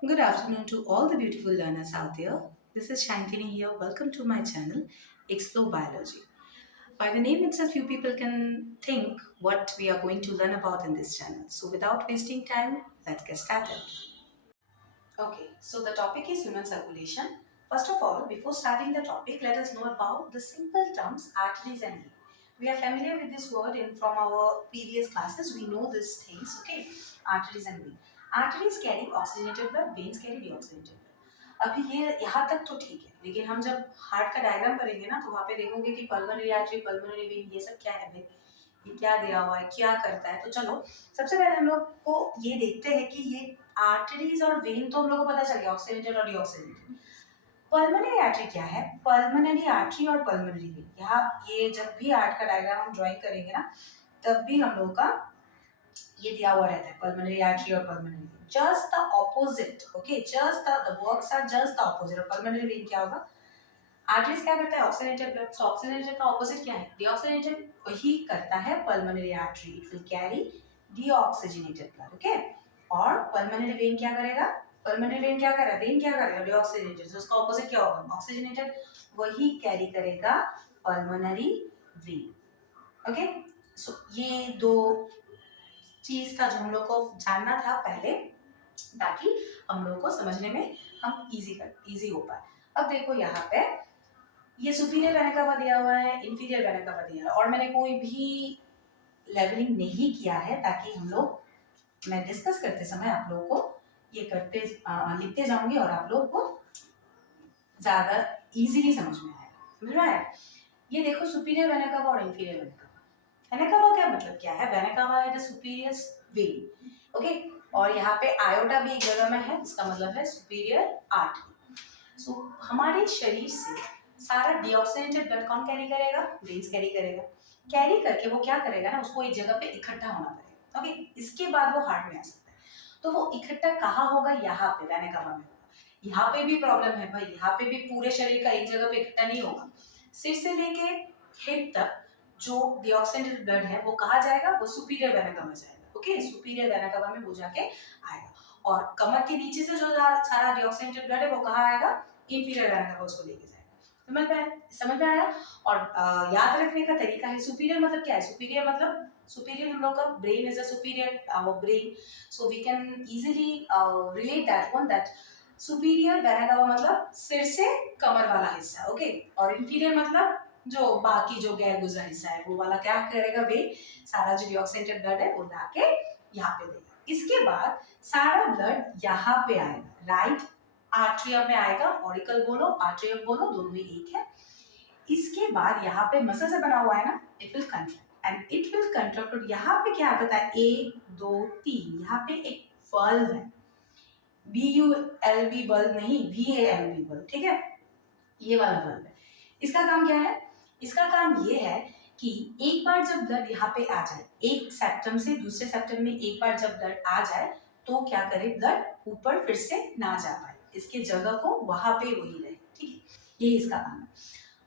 Good afternoon to all the beautiful learners out there. This is Shantini here. Welcome to my channel, Explore Biology. By the name itself, few people can think what we are going to learn about in this channel. So, without wasting time, let's get started. Okay, so the topic is human circulation. First of all, before starting the topic, let us know about the simple terms arteries and veins. We are familiar with this word in from our previous classes. We know these things, okay? Arteries and veins. Arteries carry oxygenated blood, veins carry deoxygenated blood. अभी ये यहाँ तक तो ठीक है, लेकिन हम जब हार्ट का डायग्राम करेंगे ना तो वहाँ पे देखोगे कि पल्मोनरी आर्टरी, पल्मोनरी वेन, ये सब क्या है भाई, ये क्या दिया हुआ है, क्या करता है। तो चलो सबसे पहले हम लोग को ये देखते हैं कि ये आर्टरीज और वेन तो हम लोग को पता चल गया, ऑक्सीजनेटेड और डीऑक्सीजनेटेड। पल्मोनरी आर्टरी क्या है? पल्मोनरी आर्टरी और पल्मोनरी वेन, यहाँ ये जब भी हार्ट का डायग्राम हम ड्राइंग करेंगे ना तब भी हम लोग का ये दिया हुआ रहता है, पल्मोनरी आर्टरी और pulmonary vein. Just the opposite, okay, just the works are just the opposite. और पल्मोनरी वेन क्या होगा? आर्टरीज क्या करता है? Oxygenated blood. सो ऑक्सीजनेटेड का ऑपोजिट क्या है? डीऑक्सीजनेटेड। वही करता है pulmonary artery, it will carry deoxygenated blood, okay. और पल्मोनरी वेन क्या करेगा? पल्मोनरी वेन क्या करेगा? वेन क्या करेगा? डीऑक्सीजनेटेड। तो उसका ऑपोजिट क्या होगा? ऑक्सीजनेटेड। वही कैरी करेगा पल्मोनरी वेन, ओके। सो ये दो चीज था जो हम लोग को जानना था पहले, ताकि हम लोग को समझने में हम इजी हो पाए। अब देखो यहाँ पे ये सुपीरियर वेना कवा दिया हुआ है, इंफीरियर वेना कवा दिया है, और मैंने कोई भी लेवलिंग नहीं किया है ताकि हम लोग, मैं डिस्कस करते समय आप लोगों को ये करते लिखते जाऊंगी और आप लोग को ज्यादा इजीली समझ में आएगा। समझ में आया? ये देखो सुपीरियर वेना कवा और इंफीरियर वेना कवा। वेना कवा क्या मतलब क्या है? वेना कवा है द सुपीरियर वेन, ओके। और यहाँ पे आयोटा भी एक जगह में है, इसका मतलब है सुपीरियर आर्टरी। सो हमारे शरीर से सारा डीऑक्सीजनेटेड ब्लड कौन कैरी करेगा? वेन्स कैरी करेगा। कैरी करके वो क्या करेगा ना, उसको एक जगह पे इकट्ठा होना पड़ेगा, ओके। इसके बाद वो हार्ट में आ सकता है। तो वो इकट्ठा कहाँ होगा? यहाँ पे, वेना कवा में होगा। यहाँ पे भी प्रॉब्लम है भाई, यहाँ पे भी पूरे शरीर का एक जगह पे इकट्ठा नहीं होगा। सिर से लेके हिप तक जो डीऑक्सीजनेटेड ब्लड है वो कहाँ जाएगा? वो सुपीरियर वेना कवा जाएगा, ओके। सुपीरियर वेना कवा में वो जाके आएगा। और कमर के नीचे से जो सारा डीऑक्सीजनेटेड ब्लड है वो कहाँ आएगा? इंफीरियर वेना कवा उसको लेके जाएगा। समझ में आया? समझ में आया? और याद रखने का तरीका है, सुपीरियर मतलब क्या है? सुपीरियर मतलब, सुपीरियर हम लोग का brain is a superior our brain, so we can easily relate that one, that superior vena cava मतलब सिर से कमर वाला हिस्सा, ओके। और इंफीरियर मतलब जो बाकी जो गैर गुजरा हिस्सा है वो वाला क्या करेगा? वे सारा जो डीऑक्सीजनेटेड ब्लड है वो लाके यहाँ पे देगा। इसके बाद सारा ब्लड यहाँ पे आएगा, राइट आर्ट्रियम में आएगा। ऑरिकल बोलो, आर्ट्रियम बोलो, दोनों ही एक है। इसके बाद यहाँ पे मसल से बना हुआ है ना, it will contract and it will contract. और यहाँ पे क्या पता है? 1 2 3, यहाँ पे एक बल्ब है, BULB बल्ब नहीं, VALB बल्ब, ठीक है। ये वाला बल्ब है। इसका काम क्या है? इसका काम ये है कि एक बार जब ब्लड यहाँ पे आ जाए, एक सेप्टम से दूसरे सेप्टम में एक बार जब ब्लड आ जाए तो क्या करे? ब्लड ऊपर फिर से ना जा पाए, इसके जगह को वहां पे वही रहे, ठीक है। ये इसका काम है।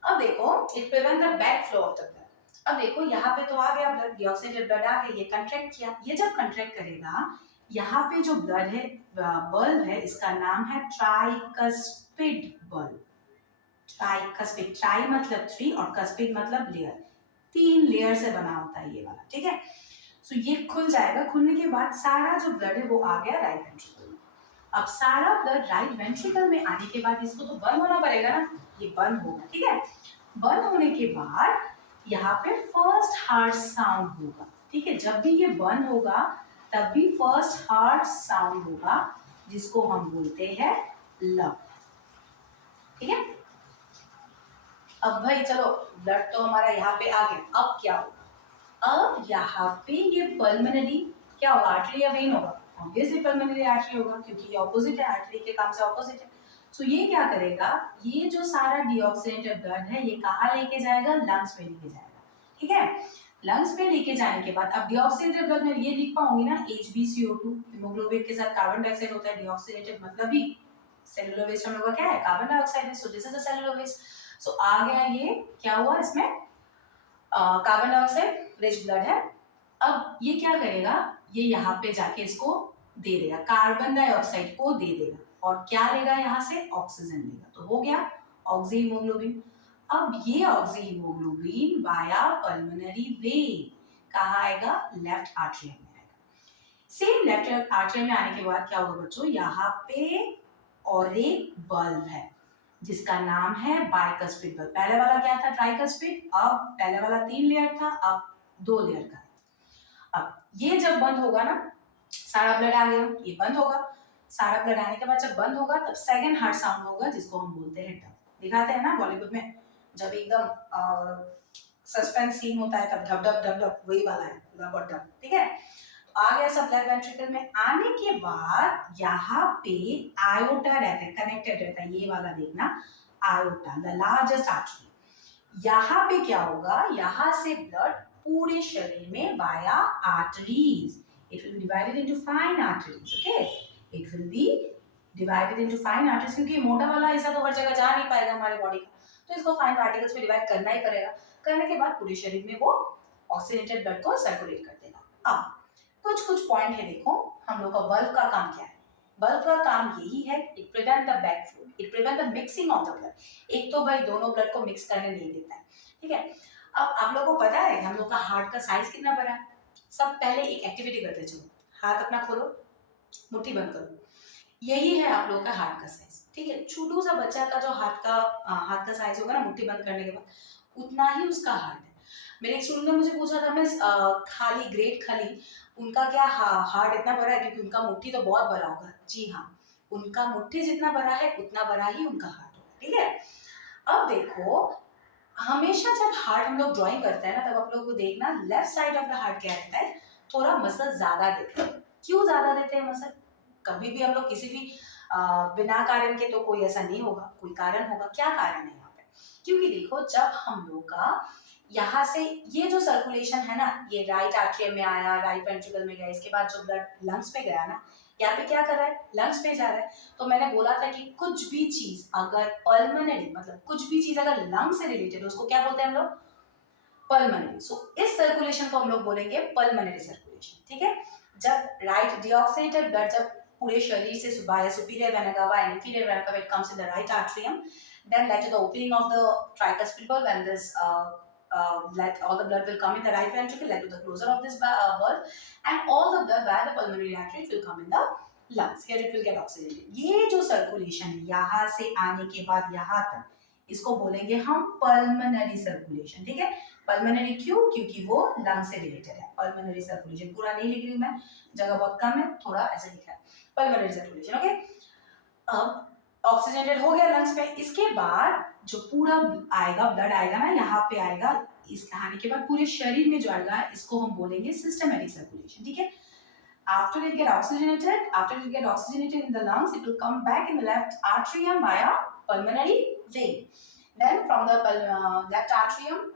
अब देखो, it prevent the back flow of the blood. अब देखो यहाँ पे तो आ गया ब्लड, डीऑक्सीजनेटेड ब्लड आ गया, ये कंट्रैक्ट किया। ये जब कंट्रैक्ट करेगा, यहाँ पे जो ब्लड है, बल्ब है, इसका नाम है ट्राइकस्पिड बल्ब। ट्राइकस्पिड, ट्राई मतलब 3 और कस्पिड मतलब लेयर, 3 लेयर से बना होता है ये वाला, ठीक है। सो ये खुल जाएगा। खुलने के बाद सारा जो ब्लड है वो आ गया राइट वेंट्रिकल में। अब सारा ब्लड राइट वेंट्रिकल में आने के बाद इसको तो बंद होना पड़ेगा ना, ये बंद होगा, ठीक है। बंद होने के बाद यहाँ पे फर्स्ट हार्ट साउंड होगा, ठीक है। जब भी ये बंद होगा तब भी फर्स्ट हार्ट साउंड होगा, जिसको हम बोलते हैं लव, ठीक है। अब भाई चलो, ब्लड तो हमारा यहाँ पे आ गया, अब क्या होगा? अब यहाँ पे ये पल्मोनरी क्या होगा? आर्टरी या वेन होगा? ऑब्वियसली पल्मोनरी आर्टरी होगा, क्योंकि ये ऑपोजिट है, आर्टरी के काम से ऑपोजिट है। सो ये क्या करेगा? ये जो सारा डीऑक्सीजनेटेड ब्लड है ये कहाँ लेके जाएगा? लंग्स में लेके जाएगा, ठीक है। लंग्स में लेके जाने के बाद अब डीऑक्सीजनेटेड ब्लड में ये लिख पाऊंगी ना, HbCO2, हीमोग्लोबिन के साथ कार्बन डाइऑक्साइड होता है। डीऑक्सीजनेटेड मतलब ही सेलुलर वेस्ट हम लोग का क्या है? कार्बन डाइऑक्साइड है। So this is the cellular waste. So आ गया, ये क्या हुआ? इसमें कार्बन डाइऑक्साइड रिच ब्लड है। अब ये क्या करेगा? ये यहाँ पे जाके इसको दे देगा, कार्बन डाइऑक्साइड को दे देगा और क्या लेगा यहाँ से, ऑक्सीजन लेगा। तो हो गया ऑक्सी हीमोग्लोबिन। अब ये oxy haemoglobin via pulmonary vein कहाँ आएगा, लेफ्ट आर्टरियम में आएगा। सेम लेफ्ट आर्टरियम में आने के बाद क्या होगा बच्चों, यहाँ पे और एक बल्ब है जिसका नाम है बाइकस्पिड बल्ब। पहले वाला क्या था, ट्राइकस्पिड, अब पहले वाला 3 लेयर था, अब 2 लेयर का है। अब ये जब बंद होगा ना, सारा ब्लड आ गया, ये बंद होगा, सारा ब्लड आने के बाद जब बंद होगा तब सेकंड हार्ट साउंड होगा जिसको हम बोलते हैं डब। दिखाते हैं ना बॉलीवुड में, जब एकदम सस्पेंस सीन होता है तब धब धब धब धब, वही वाला है डब, ठीक है। तो आ गया सब लेफ्ट वेंट्रिकल में। आने के बाद यहाँ पे आयोटा रहता है, कनेक्टेड रहता है, ये वाला देखना, आयोटा द लार्जेस्ट आर्टरी। यहाँ पे क्या होगा, यहाँ से ब्लड पूरे शरीर में via arteries, it will be divided into fine arteries, okay, it will be divided into fine arteries, क्योंकि मोटा वाला हिस्सा तो हर जगह जा नहीं पाएगा हमारे बॉडी का, तो इसको फाइन पार्टिकल्स में डिवाइड करना ही पड़ेगा। करने के बाद पूरे शरीर में वो ऑक्सीजनेटेड ब्लड को सर्कुलेट कर देगा। अब कुछ पॉइंट है, देखो हम लोग का बल्ब का काम क्या है। बल्ब का काम यही है, it prevent the back flow, it prevent the mixing of the blood. एक तो भाई दोनों ब्लड को मिक्स करने नहीं देता है, ठीक है। अब आप लोगों को पता है हम लोग का हार्ट का साइज कितना बड़ा है। सब पहले एक एक्टिविटी करते, चलो हाथ अपना खोलो, मुट्ठी बंद करो, यही है आप लोगों का हार्ट का साइज, ठीक है। छोटू सा बच्चा का जो हाथ का साइज होगा ना मुट्ठी बंद करने के बाद, उतना ही उसका हार्ट है। मेरे एक स्टूडेंट ने मुझे पूछा था, मैं खाली ग्रेट खाली, उनका क्या हार्ट इतना बड़ा है, क्योंकि उनका मुट्ठी तो बहुत बड़ा होगा। जी हाँ, उनका मुट्ठी जितना बड़ा है उतना बड़ा ही उनका हार्ट होगा, ठीक है। अब देखो, हमेशा जब हार्ट हम लोग ड्राइंग करते हैं ना, तब आप लोगों को देखना left side of the heart क्या रहता है, थोड़ा मसल ज्यादा देते हैं। क्यों ज्यादा देते हैं मसल, कभी भी हम लोग किसी भी बिना कारण के तो कोई ऐसा नहीं होगा, कोई कारण होगा। क्या कारण है यहाँ पे, क्योंकि देखो जब हम लोग का यहाँ से ये जो सर्कुलेशन है ना, ये राइट आर्टरियम में आया, राइट वेंट्रिकल में गया, इसके बाद जो ब्लड लंग्स में गया ना, यहाँ पे क्या कर रहा है, लंग्स में जा रहा है। तो मैंने बोला था कि कुछ भी चीज अगर पल्मोनरी, मतलब कुछ भी चीज अगर लंग से रिलेटेड है उसको क्या बोलते हैं हम लोग, पल्मोनरी। सो इस सर्कुलेशन को हम लोग बोलेंगे पल्मोनरी सर्कुलेशन, ठीक है। जब राइट डीऑक्सीनेटेड ब्लड जब पूरे शरीर से by superior vena cava and inferior vena cava, it comes in the right atrium, then led to the opening of the tricuspid valve, and this let all the blood will come in the right ventricle, led to the closure of this valve, and all the blood via the pulmonary artery will come in the lungs. Here it will get oxygenated. ये जो circulation यहाँ से आने के बाद यहाँ तक, इसको बोलेंगे हम पल्मोनरी सर्कुलेशन, ठीक है। पल्मोनरी क्यों, क्योंकि वो लंग से रिलेटेड है। पल्मोनरी सर्कुलेशन पूरा नहीं लिख रही हूँ मैं, जगह बहुत कम है, थोड़ा ऐसे लिखा है, पल्मोनरी सर्कुलेशन, ओके। अब ऑक्सीजनेटेड हो गया लंग्स में, इसके बाद जो पूरा आएगा ब्लड आएगा ना, यहाँ पे आएगा, इस आने के बाद पूरे शरीर में जो आएगा इसको हम बोलेंगे सिस्टमैटिक सर्कुलेशन, ठीक है। After it get oxygenated in the lungs, it will come back in the left atrium via pulmonary vein. Then from the left atrium,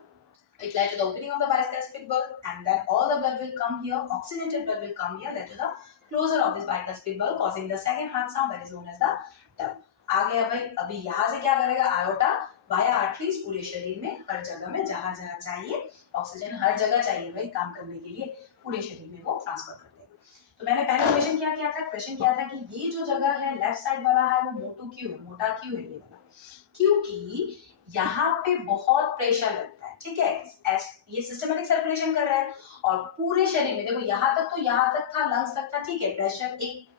it led to the opening of the bicuspid valve, and then all the blood will come here, oxygenated blood will come here, led to the closure of this bicuspid valve, causing the second heart sound that is known as the dub. आ गया भाई, अभी यहाँ से क्या करेगा, iota via arteries पूरे शरीर में हर जगह में जहाँ जहाँ चाहिए, ऑक्सीजन हर जगह चाहिए भाई काम करने के लिए, पूरे शरीर में वो ट्रांसफर कर देगा। तो मैंने पहले क्वेश्चन क्या किया था, क्वेश्चन किया था कि ये जो जगह है लेफ्ट साइड वाला है वो मोटू क्यों है, मोटा क्यों है ये वाला, क्योंकि यहाँ पे बहुत प्रेशर लगता है, ठीक है। ये सिस्टमैटिक सर्कुलेशन कर रहा है और पूरे शरीर में देखो, यहाँ तक तो यहाँ तक था, लंग्स तक था, ठीक है, प्रेशर एक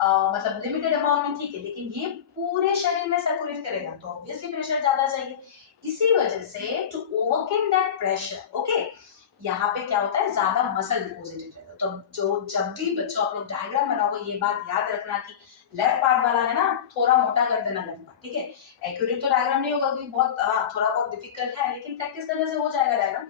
मतलब लिमिटेड अमाउंट में, ठीक है, लेकिन ये पूरे शरीर में सर्कुलेट करेगा तो ऑब्वियसली प्रेशर ज्यादा चाहिए। इसी वजह से to overcome that pressure, okay, यहाँ पे क्या होता है, ज्यादा मसल डिपोजिटेड रहता है। तो जो जब भी बच्चों आप लोग डायग्राम बनाओगे, ये बात याद रखना कि लेफ्ट पार्ट वाला है ना, थोड़ा मोटा कर देना लेफ्ट पार्ट, ठीक है। एक्यूरेट तो डायग्राम नहीं होगा क्योंकि बहुत थोड़ा बहुत डिफिकल्ट है, लेकिन प्रैक्टिस करने से हो जाएगा डायग्राम।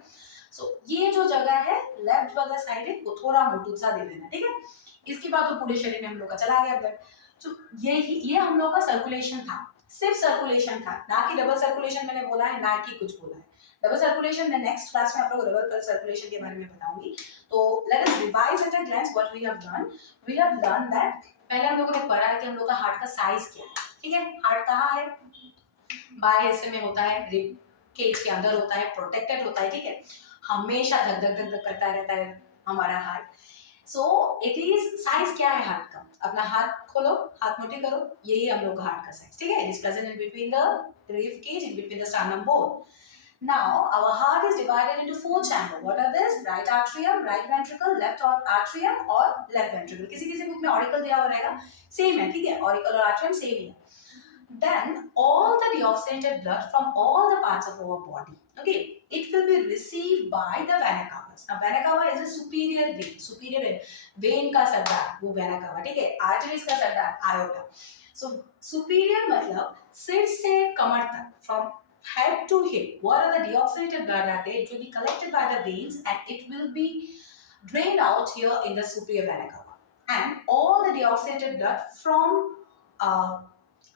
सो ये जो जगह है लेफ्ट वाला साइड है वो थोड़ा मोटू सा दे देना, ठीक है। इसके बाद तो पूरे शरीर में हम लोग का चला गया ब्लड। तो ये हम लोग का सर्कुलेशन था, सिर्फ सर्कुलेशन था, ना कि डबल सर्कुलेशन मैंने बोला है, ना कि कुछ बोला है। डबल सर्कुलेशन मैं नेक्स्ट क्लास में आप लोगों को डबल सर्कुलेशन के बारे में बताऊंगी। तो let us revise at a glance what we have learn. We have learn that पहले हम लोगों ने पढ़ा है कि हम लोग का हार्ट का साइज क्या है, ठीक है। हार्ट कहाँ है, बाएं हिस्से में होता है, रिब केज के अंदर होता है, प्रोटेक्टेड होता है, ठीक है। हमेशा धक धक धक धक करता रहता है हमारा heart. So it is size क्या है हार्ट का, अपना हाथ खोलो, हाथ मुट्ठी करो, यही हम लोग का हार्ट का साइज, ठीक है। It is present in between the rib cage, in between the sternum bone. Now, our heart is divided into four chambers. What are this? Right atrium, right ventricle, left atrium और left ventricle. किसी किसी book में auricle दिया हुआ रहेगा, same है, ठीक है, auricle और atrium same ही है. Then all the deoxygenated blood from all the parts of our body, okay, it will be received by the vena cava. Now vena cava is a superior vein का सरदार वो vena cava, ठीक है. arteries का सरदार aorta. So superior मतलब सिर से कमर तक, from head to hip, what are the deoxygenated blood are there? It will be collected by the veins and it will be drained out here in the superior vena cava. And all the deoxygenated blood from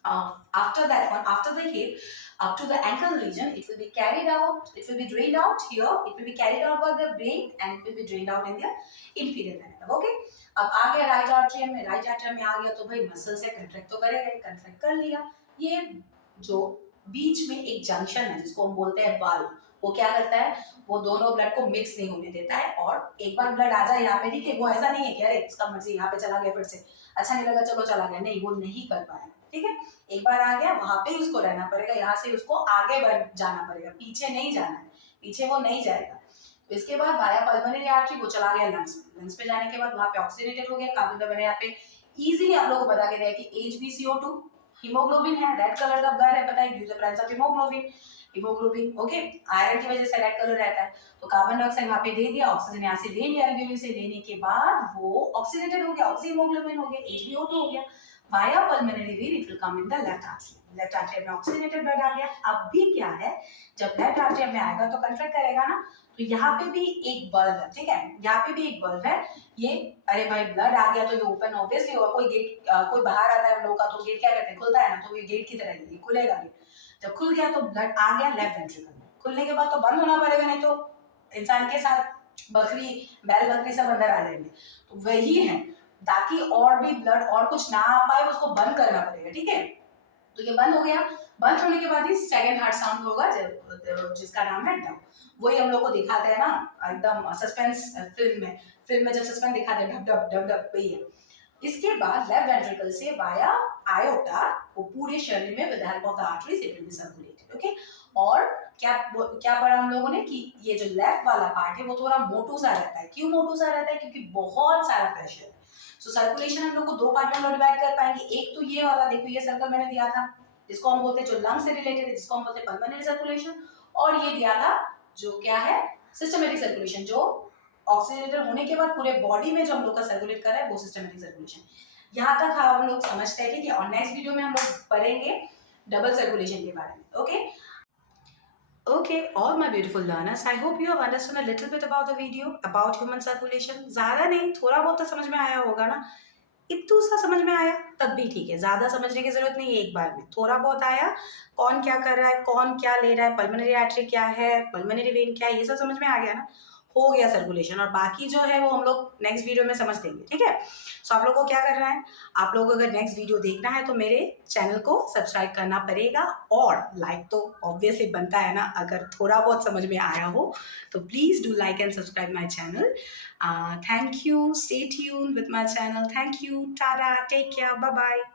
after that one, after the hip up to the ankle region, it will be carried out, it will be drained out here, it will be carried out by the brain and it will be drained out in the inferior vena cava. Okay, अब आ गया right atrium में, right atrium में आ गया तो भाई muscle से contract तो करेगा, कंट्रैक्ट कर लिया. ये जो बीच में एक जंक्शन है जिसको हम बोलते हैं वाल्व, वो क्या करता है, वो दोनों ब्लड को मिक्स नहीं होने देता है. और एक बार ब्लड आ जाए यहाँ पे, ठीक है, वो ऐसा नहीं है कि अरे इसका मर्जी यहाँ पे चला गया, फिर से अच्छा नहीं लगा चलो चला गया, नहीं, वो नहीं कर पाएगा, ठीक है. एक बार आ गया वहां पे उसको रहना पड़ेगा, यहाँ से उसको आगे बढ़ जाना पड़ेगा, पीछे नहीं जाना है, पीछे वो नहीं जाएगा. तो इसके बाद वाया पल्मोनरी आर्टरी वो चला गया लंग्स में, लंग्स पे जाने के बाद वहां पे ऑक्सीजनेटेड हो गया कार्बन डाइऑक्साइड. मैंने यहाँ पे इजीली आप लोगों को बता के दिया कि HbCO2 हीमोग्लोबिन है, रेड कलर का ब्लड है, पता है, use price of haemoglobin, okay, iron की वजह से रेड कलर रहता है. तो कार्बन डाइऑक्साइड वहां पे दे दिया, ऑक्सीजन यहाँ से ले लिया, एल्वियोली से लेने के बाद वो ऑक्सीजनेटेड हो गया, ऑक्सीहीमोग्लोबिन हो गया, HbO2 हो गया. Via pulmonary vein it will come in the left artery, left artery में ऑक्सीजनेटेड ब्लड आ गया. अब भी क्या है, जब लेफ्ट आर्टरी में आएगा तो कंट्रैक्ट करेगा ना, तो यहाँ पे भी एक बल्ब है, ठीक है, यहाँ पे भी एक बल्ब है. ये अरे भाई ब्लड आ गया तो ये ओपन ऑब्वियसली होगा, कोई गेट कोई बाहर आता है हम लोग का तो गेट क्या कहते हैं, खुलता है ना, तो ये गेट की तरह ही खुलेगा गेट. जब खुल गया तो ब्लड आ गया लेफ्ट वेंट्रिकल में, खुलने के बाद तो बंद होना पड़ेगा, नहीं तो इंसान के साथ बकरी बैल बकरी सब अंदर आ जाएंगे. तो वही है, ताकि और भी ब्लड और कुछ ना आ पाए उसको बंद करना पड़ेगा, ठीक है. तो ये बंद हो गया, बंद होने के बाद ही सेकंड हार्ट साउंड होगा जिसका नाम है डब. वही हम लोग को दिखाते हैं ना एकदम सस्पेंस फिल्म में जब सस्पेंस दिखाते हैं डब डब डब डब, वही है. इसके बाद लेफ्ट वेंट्रिकल से वाया आयोटा वो पूरे शरीर में with help of the arteries it will be circulated, okay. और क्या पढ़ा हम लोगों ने कि ये जो लेफ्ट वाला पार्ट है वो थोड़ा मोटू सा रहता है. क्यों मोटू सा रहता है, क्योंकि बहुत सारा प्रेशर है. सो सर्कुलेशन हम लोग को दो पार्ट में डिवाइड कर पाएंगे. एक तो ये वाला, देखो ये सर्कल मैंने दिया था जिसको हम बोलते हैं जो लंग से रिलेटेड है, जिसको हम बोलते हैं पल्मोनरी सर्कुलेशन. और ये दिया था जो क्या है सिस्टमेटिक सर्कुलेशन, जो ऑक्सीजनेटेड होने के बाद पूरे बॉडी में जो हम लोग का सर्कुलेट कर रहा है वो सिस्टमेटिक सर्कुलेशन. यहाँ तक हम लोग समझते हैं, ठीक है. और नेक्स्ट वीडियो में हम लोग पढ़ेंगे डबल सर्कुलेशन के बारे में, okay. Okay, all my beautiful learners, I hope you have understood a little bit about the video about human circulation. ज़्यादा नहीं, थोड़ा बहुत तो समझ में आया होगा ना. इतना सा समझ में आया तब भी ठीक है, ज़्यादा समझने की जरूरत नहीं है, एक बार में थोड़ा बहुत आया, कौन क्या कर रहा है, कौन क्या ले रहा है, पल्मोनरी आर्टरी क्या है, पल्मोनरी वेन क्या है, ये सब समझ में आ गया ना, हो गया सर्कुलेशन. और बाकी जो है वो हम लोग नेक्स्ट वीडियो में समझ लेंगे, ठीक है. सो आप लोगों को क्या करना है, आप लोगों को अगर नेक्स्ट वीडियो देखना है तो मेरे चैनल को सब्सक्राइब करना पड़ेगा, और लाइक तो ऑब्वियसली बनता है ना, अगर थोड़ा बहुत समझ में आया हो तो please do like and subscribe my channel. Thank you, stay tuned with my channel. Thank you, tada, take care, bye bye.